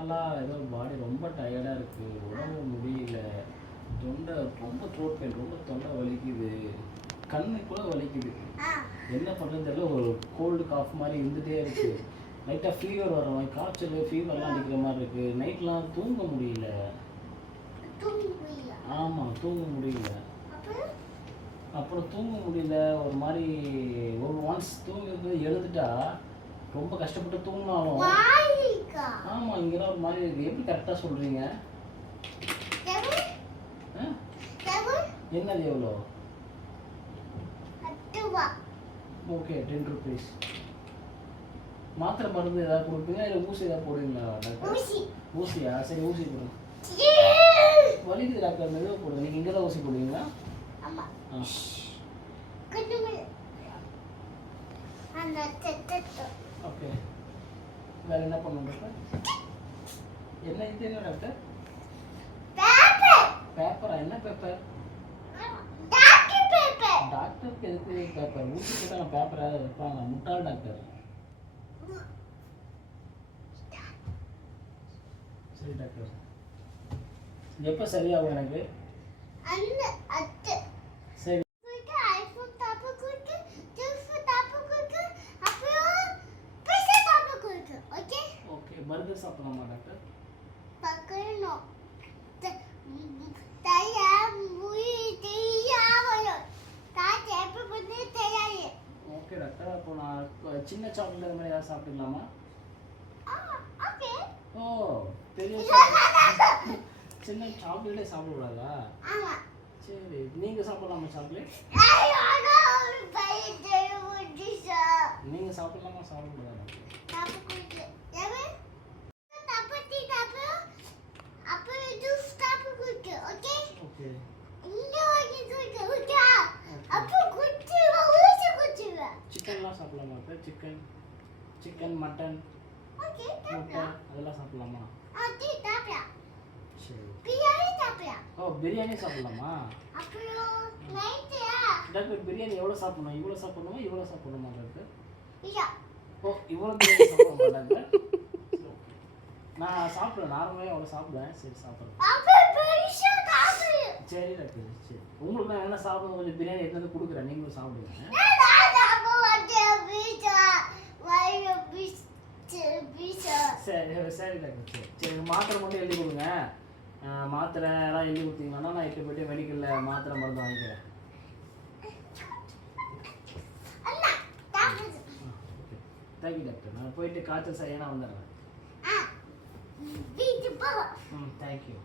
நாளாக ஏதோ பாடி ரொம்ப டயர்டாக இருக்குது, உடம்பு முடியல, தொண்டை ரொம்ப த்ரோட் பெயின், ரொம்ப தொண்டை வலிக்குது, கண்ணு கூட வலிக்குது. என்ன பண்ணுறது தெரியல, ஒரு கோல்டு காஃப் மாதிரி இருந்துகிட்டே இருக்குது. லைட்டாக ஃபீவர் வர மாதிரி, காய்ச்சல் ஃபீவர்லாம் அடிக்கிற மாதிரி இருக்குது. நைட்லாம் தூங்க முடியல. ஆமாம், தூங்க முடியல. அப்புறம் தூங்க முடியல, ஒரு மாதிரி ஒன்ஸ் தூங்கி எழுந்துட்டா ரொம்ப கஷ்டப்பட்டு தூங்கினாலும் ஆமாம் இங்கெல்லாம் ஒரு மாதிரி இருக்குது. எப்படி கரெக்டாக சொல்கிறீங்க? என்னது எவ்வளோ? Okay, 10 rupees. மாத்திரை மருந்து ஏதாவது கொடுப்பீங்க, இல்லை ஊசி ஏதாவது போடுவீங்களா டாக்டர்? ஊசியா? சரி, ஊசி போடுங்க. வலிக்குது டாக்டர், மெதுவாக போடுங்க. நீங்கள் இங்கே தான் ஊசி போடுவீங்களா? ஓகே, வேறு என்ன பண்ணணும் டாக்டர்? என்ன இது என்ன டாக்டர்? பேப்பரா? என்ன பேப்பர்? டாக்டருக்கு எதுக்கு பேப்பர்? ஊசி போட்டால் நான் பேப்பராக இருப்பாங்க, முட்டாள் டாக்டர். சரி டாக்டர், எப்போ சரியாகும் எனக்கு? சரி, ஓகே. பர்கர் சாப்பிடலாமா டாக்டர்? ஓகே டாக்டர், அப்போ நான் சின்ன சாக்லேட் அது மாதிரி ஏதாவது சாப்பிட்டுக்கலாமா? ஓ, பெரிய சின்ன சாக்லேட்டே சாப்பிடக்கூடாதா? சரி, நீங்கள் சாப்பிடலாமா சாக்லேட்? நீங்கள் சாப்பிடலாமா சாப்பிடக்கூடாதா? ஓகே, சிக்கன்லாம் சாப்பிடலாமா டாக்டர்? சிக்கன் மட்டன் முட்டை அதெல்லாம் சாப்பிடலாமா? சரி. ஓ, பிரியாணி சாப்பிடலாமா டாக்டர்? பிரியாணி எவ்வளோ சாப்பிடணும்? இவ்வளோ சாப்பிடணுமா இவ்வளோ சாப்பிடணுமா டாக்டர்? ஓ, இவ்வளோ பிரியாணி சாப்பிடணுமா டாக்டர்? நான் சாப்பிடுவேன், நார்மலாக எவ்வளோ சாப்பிடுவேன். சரி, சாப்பிட்றேன். சரி டாக்டர், சரி. உங்களுக்கு நான் என்ன சாப்பிட கொஞ்சம் பிரியாணி எடுத்து வந்து கொடுக்குறேன், நீங்களும் சாப்பிடுங்க. சரி சரி டாக்டர், சரி சரி. மாத்திரை மட்டும் எழுதி கொடுங்க. மாத்திரை எல்லாம் எழுதி கொடுத்தீங்கன்னா நான் இப்போ போய்ட்டு மெடிக்கலில் மாத்திரை மருந்து வாங்கிக்கிறேன். Okay, thank you doctor. நான் போயிட்டு காய்ச்சல் சரியான வந்துடுறேன். தேங்க்யூ.